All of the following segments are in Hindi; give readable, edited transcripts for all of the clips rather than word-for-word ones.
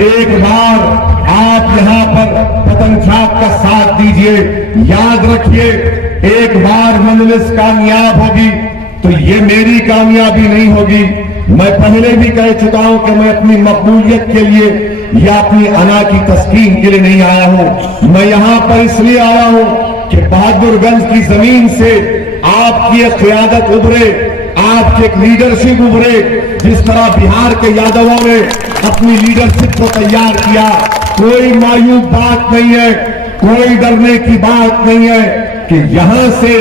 एक बार आप यहाँ पर पतन छाप का साथ दीजिए। याद रखिए, एक बार मजलिस कामयाब होगी तो ये मेरी कामयाबी नहीं होगी। मैं पहले भी कह चुका हूं कि मैं अपनी मकबूलियत के लिए या अपनी अना की तस्कीन के लिए नहीं आया हूं। मैं यहां पर इसलिए आया हूं कि बहादुरगंज की जमीन से आपकी एक क़यादत उभरे, आपकी एक लीडरशिप उभरे। जिस तरह बिहार के यादवों ने अपनी लीडरशिप को तैयार किया, कोई मायूब बात नहीं है, कोई डरने की बात नहीं है कि यहां से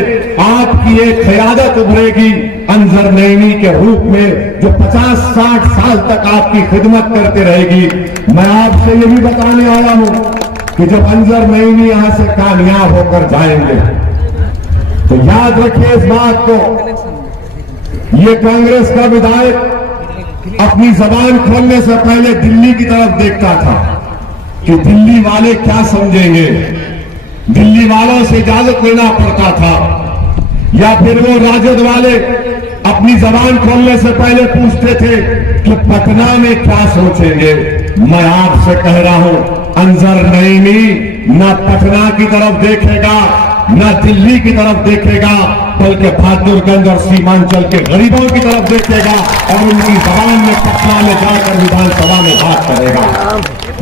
आपकी एक क़यादत उभरेगी अंजर नईमी के रूप में, जो 50-60 साल तक आपकी खिदमत करते रहेगी। मैं आपसे ये भी बताने आया हूं कि जब अंजर नईमी यहां से कामयाब होकर जाएंगे तो याद रखिए इस बात को, ये कांग्रेस का विधायक अपनी जबान खोलने से पहले दिल्ली की तरफ देखता था कि दिल्ली वाले क्या समझेंगे। दिल्ली वालों से इजाजत लेना पड़ता था, या फिर वो राजद वाले अपनी जबान खोलने से पहले पूछते थे कि पटना में क्या सोचेंगे। मैं आपसे कह रहा हूं, अंजर नईमी न पटना की तरफ देखेगा न दिल्ली की तरफ देखेगा, बल्कि बहादुरगंज और सीमांचल के गरीबों की तरफ देखेगा और उनकी जबान में पटना में जाकर विधानसभा में बात करेगा।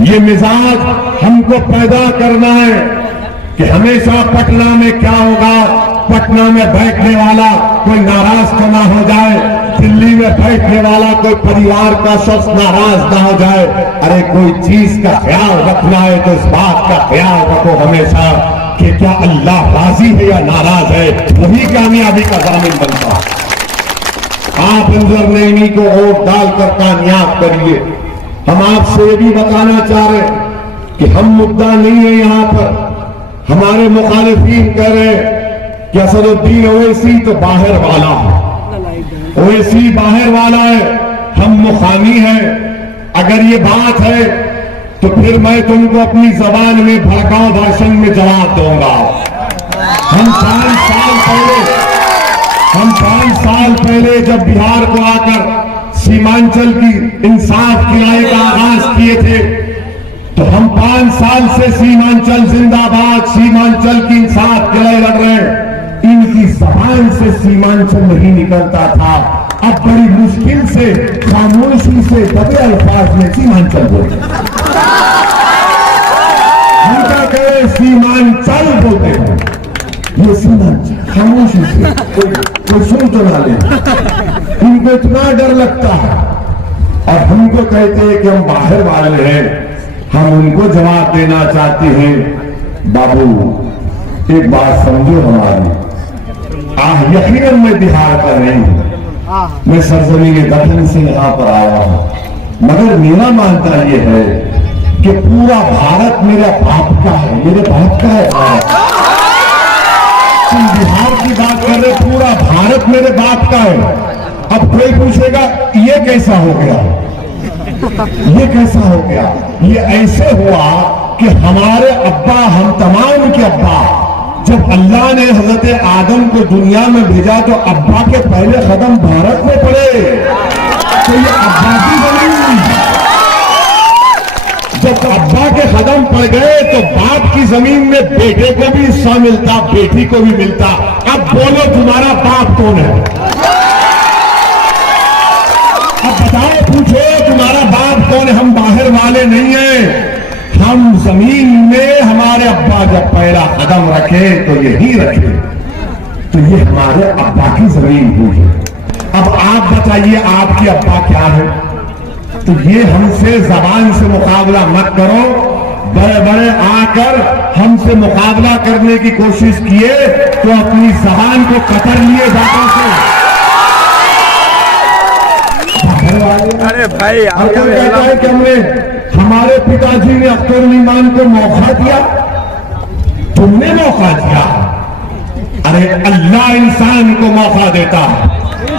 ये मिजाज हमको पैदा करना है कि हमेशा पटना में क्या होगा, पटना में बैठने वाला कोई नाराज तो ना हो जाए, दिल्ली में बैठने वाला कोई परिवार का शख्स नाराज ना हो जाए। अरे कोई चीज का ख्याल रखना है तो इस बात का ख्याल रखो हमेशा कि क्या अल्लाह राजी है या नाराज है, वही कामयाबी का जामिन बनता। आप अंजर नईमी को वोट डालकर कामयाब करिए। हम आपसे ये भी बताना चाह रहे कि हम मुद्दा नहीं है यहां पर। हमारे मुखालिफीन कह रहे कि असदुद्दीन ओवैसी तो बाहर वाला है, ओवैसी बाहर वाला है, हम मुखानी हैं। अगर ये बात है तो फिर मैं तुमको अपनी जबान में भड़काऊ भाषण में जवाब दूंगा। हम 5 साल पहले जब बिहार को आकर सीमांचल की इंसाफ की लड़ाई का आगाज किए थे तो हम 5 साल से सीमांचल जिंदाबाद, सीमांचल की इंसाफ की लड़ाई लड़ रहे हैं। इनकी जबान से सीमांचल नहीं निकलता था, अब बड़ी मुश्किल से खामोशी से दबे अल्फाज में सीमांचल बोलते। हम क्या करें, सीमांचल बोलते हैं, ये सीमांचल खामोशी से कोई सुन तो ना ले। इनको इतना डर लगता है और हमको कहते हैं कि हम बाहर वाले हैं। हम उनको जवाब देना चाहते हैं, बाबू एक बात समझो हमारी। यकीनन मैं बिहार का नहीं हूं, मैं सरजमीन दफन से यहां पर आया हूं, मगर मेरा मानना यह है कि पूरा भारत मेरे बाप का है, मेरे बाप का है भारत। तुम बिहार की बात कर रहे, पूरा भारत मेरे बाप का है। अब कोई पूछेगा ये कैसा हो गया, ये कैसा हो गया? ये ऐसे हुआ कि हमारे अब्बा, हम तमाम के अब्बा, जब अल्लाह ने हजरत आदम को दुनिया में भेजा तो अब्बा के पहले कदम भारत में पड़े। तो ये अब्बा की जमीन, जब अब्बा के कदम पड़ गए तो बाप की जमीन में बेटे को भी हिस्सा मिलता, बेटी को भी मिलता। अब बोलो तुम्हारा बाप कौन है? अब बताओ, पूछो तुम्हारा बाप कौन है? हम बाहर वाले नहीं हैं, हम जमीन में हमारे अब्बा जब पहला कदम रखे तो यही रखे, तो ये हमारे अब्बा की जमीन हुई है। अब आप बताइए आपके अब्बा क्या है? तो ये हमसे जबान से मुकाबला मत करो। बड़े बड़े आकर हमसे मुकाबला करने की कोशिश किए तो अपनी जबान को कतर लिए बातों से। अरे भाई, कहता है कि हमने, हमारे पिताजी ने अख्तर ईमान को मौका दिया, तुमने मौका दिया। अरे अल्लाह इंसान को मौका देता है,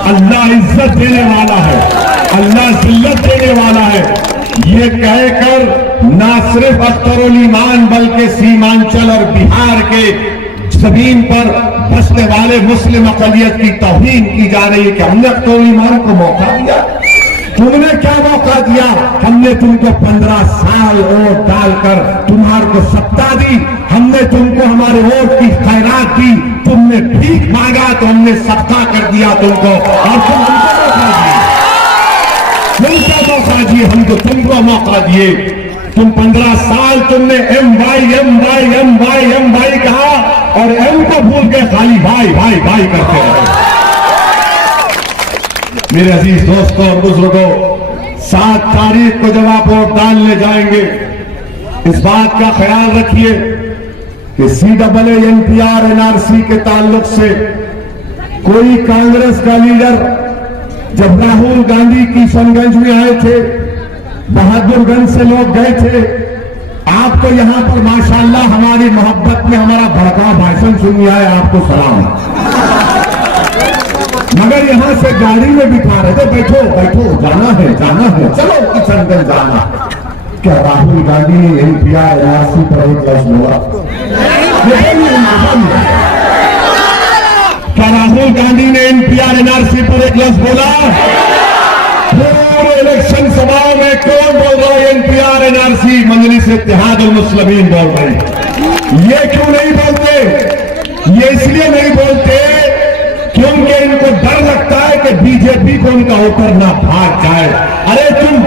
अल्लाह इज्जत देने वाला है, अल्लाह जिल्लत देने वाला है। ये कहकर ना सिर्फ अख्तर ईमान बल्कि सीमांचल और बिहार के जमीन पर बसने वाले मुस्लिम अकलियत की तौहीन की जा रही है कि हमने अख्तर ईमान को मौका दिया। तुमने क्या मौका दिया? हमने तुमको 15 साल वोट डालकर तुम्हारे को सत्ता दी, हमने तुमको हमारे वोट की खैरात दी, तुमने भीख मांगा तो हमने सत्ता कर दिया तुमको, और तुम हमको मौका दिए। तुम क्या मौका दिए? हम तो तुमको मौका दिए। तुम 15 साल तुमने एम वाई कहा और एम को भूल के खाली भाई भाई भाई करते रहे। मेरे अजीज दोस्तों और बुजुर्गों, 7 तारीख को जब आप वोट डालने जाएंगे, इस बात का ख्याल रखिए कि CAA-NPR NRC के ताल्लुक से कोई कांग्रेस का लीडर जब राहुल गांधी किशनगंज में आए थे, बहादुरगंज से लोग गए थे, आपको यहां पर माशाल्लाह हमारी मोहब्बत में हमारा भड़का भाषण सुन आए, आपको सलाम। मगर यहां से गाड़ी में बिठा रहे थे, बैठो बैठो, जाना है चलो किशनगंज जाना। क्या राहुल गांधी ने NPR NRC पर एक लफ्ज बोला? क्या राहुल गांधी ने NPR NRC पर एक लफ्ज बोला? पूरे इलेक्शन सभाओं में कौन बोल रहा है? NPR NRC मजलिस इत्तेहादुल मुस्लिमीन बोल रही। ये क्यों नहीं बोलते? ये इसलिए नहीं बोलते क्योंकि इनको डर लगता है कि बीजेपी को उनका वोटर ना भाग जाए। अरे तुम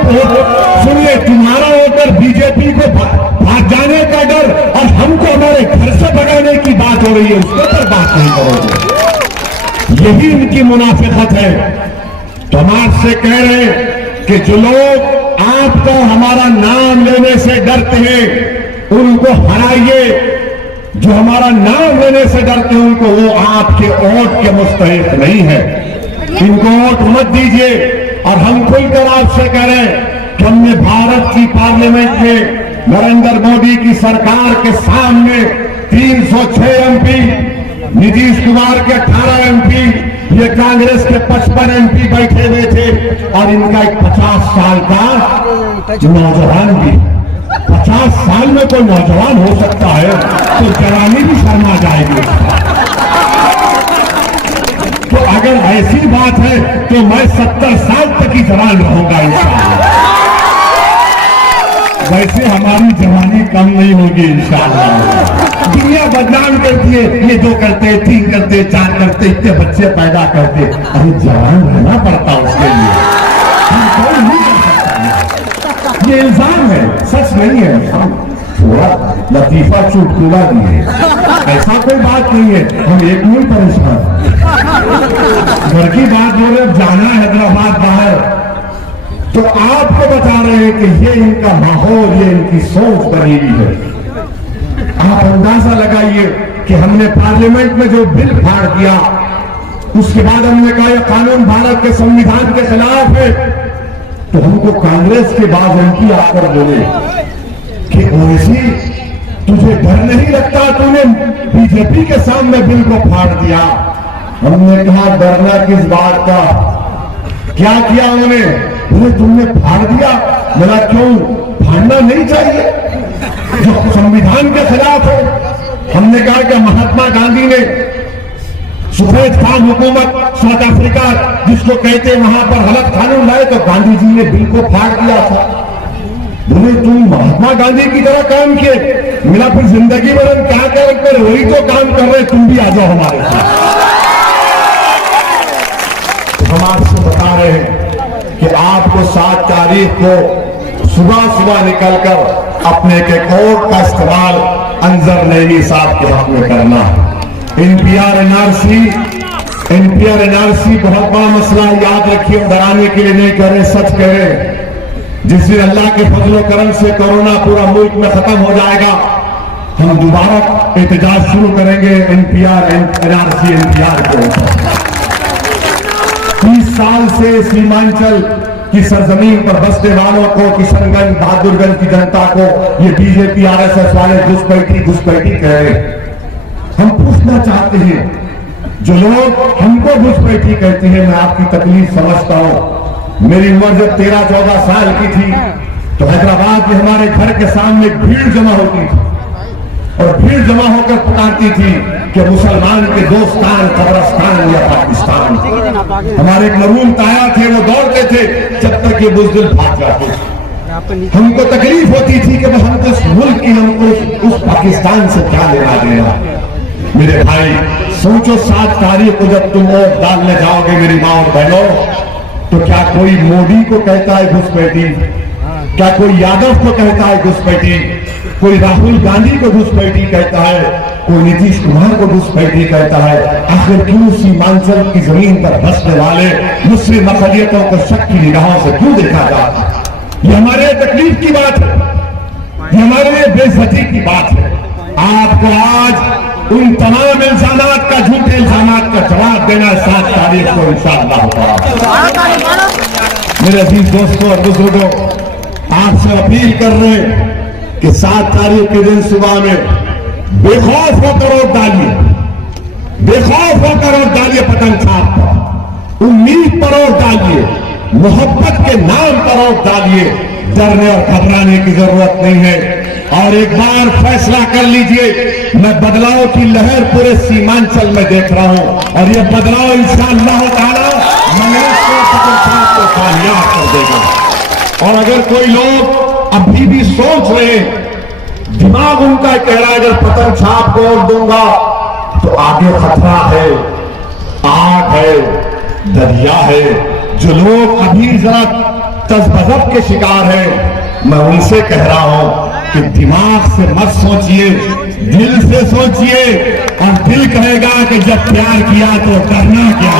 सुनिए, तुम्हारा वोटर बीजेपी को भाग जाने का डर और हमको हमारे घर से भगाने की बात हो रही है, उसके पर बात नहीं करोगे। यही इनकी मुनाफिकत है। तो हम आपसे कह रहे हैं कि जो लोग आपको हमारा नाम लेने से डरते हैं उनको हराइए। जो हमारा नाम लेने से डरते हैं उनको, वो आपके वोट के मुस्तहिक नहीं है, इनको वोट मत दीजिए। और हम खुलकर आपसे कह रहे हैं कि हमने भारत की पार्लियामेंट में नरेंद्र मोदी की सरकार के सामने 306 MP, नीतीश कुमार के 18 MP, ये कांग्रेस के 55 MP बैठे हुए थे, और इनका एक 50 साल का नौजवान भी। 50 साल में कोई नौजवान हो सकता है तो जवानी भी शर्मा जाएगी। तो अगर ऐसी बात है तो मैं 70 साल तक ही जवान रहूंगा इंशाअल्लाह। वैसे हमारी जवानी कम नहीं होगी इंशाअल्लाह। दुनिया बदनाम करती है, ये 2 करते, 3 करते, 4 करते, इतने बच्चे पैदा करते। अरे जवान रहना पड़ता उसके लिए, कोई नहीं कर सकता। ये इल्जाम है, सच नहीं है। हम थोड़ा लतीफा चुटकुला दिए, ऐसा कोई बात नहीं है। हम एक नहीं परेशान, घर की बात बोले, जाना है हैदराबाद बाहर, तो आपको बता रहे हैं कि ये इनका माहौल, ये इनकी सोच बनी हुई है। आप अंदाजा लगाइए कि हमने पार्लियामेंट में जो बिल फाड़ दिया, उसके बाद हमने कहा यह कानून भारत के संविधान के खिलाफ है। तो हमको कांग्रेस के बाद MP आकर बोले कि ओवैसी, तुझे डर नहीं लगता? तूने बीजेपी के सामने बिल को फाड़ दिया। हमने कहा डरना किस बात का? क्या किया उन्होंने? बोले तुमने फाड़ दिया। बोला क्यों? फाड़ना नहीं चाहिए, जो संविधान के खिलाफ है। हमने कहा कि महात्मा गांधी ने सफेद खान हुकूमत साउथ अफ्रीका जिसको कहते वहां पर गलत कानून लाए, तो गांधी जी ने बिल को फाड़ दिया था। बोले तुम महात्मा गांधी की तरह काम किए। मिला फिर जिंदगी भर हम क्या कर, वही तो काम कर रहे, तुम भी आ जाओ हमारे साथ। तो हम आपसे बता रहे हैं कि आपको 7 तारीख को सुबह निकलकर अपने एक वोट का इस्तेमाल अंजर नईमी साहब के हक में करना। NPR NRC बहुत बड़ा मसला, याद रखिए, डराने के लिए नहीं कह रहे, सच कह रहे। जिस दिन अल्लाह के फजलो करम से कोरोना पूरा मुल्क में खत्म हो जाएगा, हम दोबारा एहतजाज शुरू करेंगे NPR NRC के ऊपर। 30 साल से सीमांचल की सरजमीन पर बसने वालों को, किशनगंज बहादुरगंज की जनता को ये बीजेपी RSS वाले घुसपैठी कह रहे। हम पूछना चाहते हैं, जो लोग हमको घुसपैठी कहते हैं, मैं आपकी तकलीफ समझता हूं। मेरी उम्र जब 13-14 साल की थी तो हैदराबाद में हमारे घर के सामने भीड़ जमा होती थी, और भीड़ जमा होकर पुकारती थी कि मुसलमान के दोस्तान कब्रस्तान या पाकिस्तान। हमारे एक मरूम ताया थे, वो दौड़ते थे जब तक ये बुज़दिल भाग जाते थे। हमको तकलीफ होती थी कि हम तो इस मुल्क की, हमको उस पाकिस्तान से क्या लेना देना। मेरे भाई सोचो 7 तारीख को जब तुम वोट डालने जाओगे मेरी माँ और बहनों, तो क्या कोई मोदी को कहता है घुसपैठी, क्या कोई यादव को कहता है घुसपैठी, कोई राहुल गांधी को घुसपैठी कहता है, कोई नीतीश कुमार को घुसपैठी कहता है। आखिर क्यों सीमांचल की जमीन पर बसने वाले मुस्लिम अक़लियतों को शक की निगाहों से क्यों देखा जाता है? ये हमारे तकलीफ की बात है, ये हमारे लिए बेइज्जती की बात है। आपको आज उन तमाम इल्जामात का, झूठे इल्जामात का जवाब देना 7 तारीख को इंशाअल्लाह होगा। मेरे अजीज दोस्तों और बुजुर्गों, आपसे अपील कर रहे हैं कि 7 तारीख के दिन सुबह में बेखौफ होकर वोट डालिए, बेखौफ होकर वोट डालिए पतंग छाप पर, उम्मीद पर वोट डालिए, मोहब्बत के नाम पर वोट डालिए। डरने और घबराने की जरूरत नहीं है। और एक बार फैसला कर लीजिए, मैं बदलाव की लहर पूरे सीमांचल में देख रहा हूं और यह बदलाव इंशाअल्लाह ताला को कामयाब कर देगा। और अगर कोई लोग अभी भी सोच रहे हैं, दिमाग उनका कह रहा है अगर पतंग छाप को वोट दूंगा तो आगे खतरा है, आग है, दरिया है। जो लोग अभी जरा तज़बज़ब के शिकार हैं, मैं उनसे कह रहा हूं कि दिमाग से मत सोचिए, दिल से सोचिए। और दिल कहेगा कि जब प्यार किया तो डरना क्या,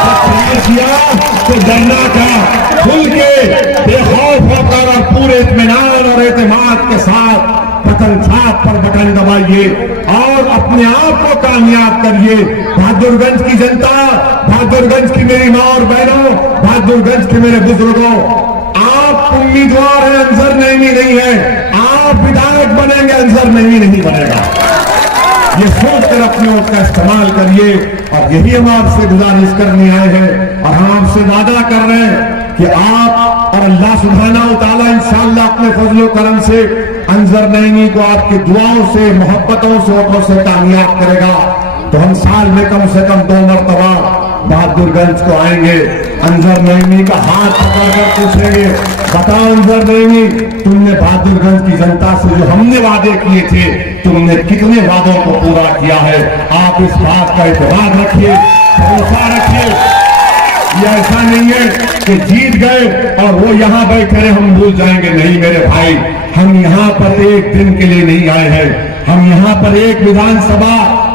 जब प्यार किया तो डरना क्या। खुल के बेखौफ होकर और पूरे इत्मीनान और एतमाद के साथ पतंग छाप पर बटन दबाइए और अपने आप को कामयाब करिए। बहादुरगंज की जनता, बहादुरगंज की मेरी माँ और बहनों, बहादुरगंज के मेरे बुजुर्गों, आप उम्मीदवार हैं, अंजर नईमी नहीं है। आप विधायक बनेंगे, अंजर नईमी नहीं बनेगा। ये सोचकर अपने वोट का इस्तेमाल करिए। और यही हम आपसे गुजारिश करने आए हैं और हम आपसे वादा कर रहे हैं कि आप और अल्लाह सुब्हानहू व तआला इंशाअल्लाह अपने फजल करम से अंजर नईमी को आपकी दुआओं से, मोहब्बतों से, वोटों से कामयाब करेगा। तो हम साल में कम से कम 2 मरतबा बहादुरगंज को आएंगे, अंजर नईमी का हाथ पकड़कर पूछेंगे, बताओ अंजर नईमी, तुमने बहादुरगंज की जनता से जो हमने वादे किए थे, तुमने कितने वादों को पूरा किया है? आप इस बात का एतबार रखिए, भरोसा रखिए। ये ऐसा नहीं है कि जीत गए और वो यहां बैठे रहे, हम भूल जाएंगे। नहीं मेरे भाई, हम यहाँ पर एक दिन के लिए नहीं आए हैं। हम यहाँ पर एक विधानसभा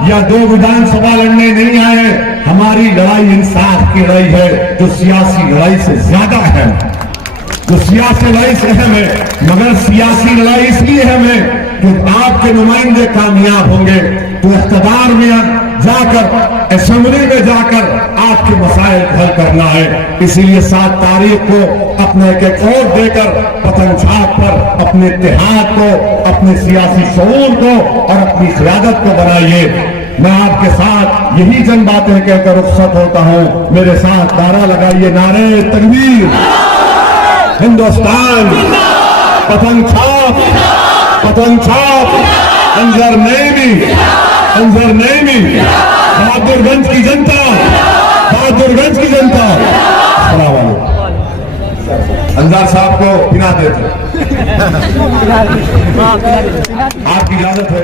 या 2 विधानसभा लड़ने नहीं आए हैं। हमारी लड़ाई इंसाफ की लड़ाई है, जो सियासी लड़ाई से ज्यादा है, जो सियासी लड़ाई से अहम है। मगर सियासी लड़ाई इसलिए अहम है कि आपके नुमाइंदे कामयाब होंगे तो इख्तिदार में जाकर, असेंबली में जाकर आपके मसाइल हल करना है। इसीलिए 7 तारीख को अपने एक वोट देकर पतंग छाप पर अपने इत्तेहाद को, अपने सियासी शऊर को और अपनी क़यादत को बनाइए। मैं आपके साथ यही जन बातें कहकर रुखसत होता हूं। मेरे साथ नारा लगाइए, नारे तकबीर, हिंदुस्तान, पतंग छाप, पतंग छाप, अंजर नईमी, अंजर नईमी, बहादुरगंज की जनता, बहादुरगंज की जनता। अस्सलाम वालेकुम। अंजार साहब को पिना देते, आपकी इजाजत है।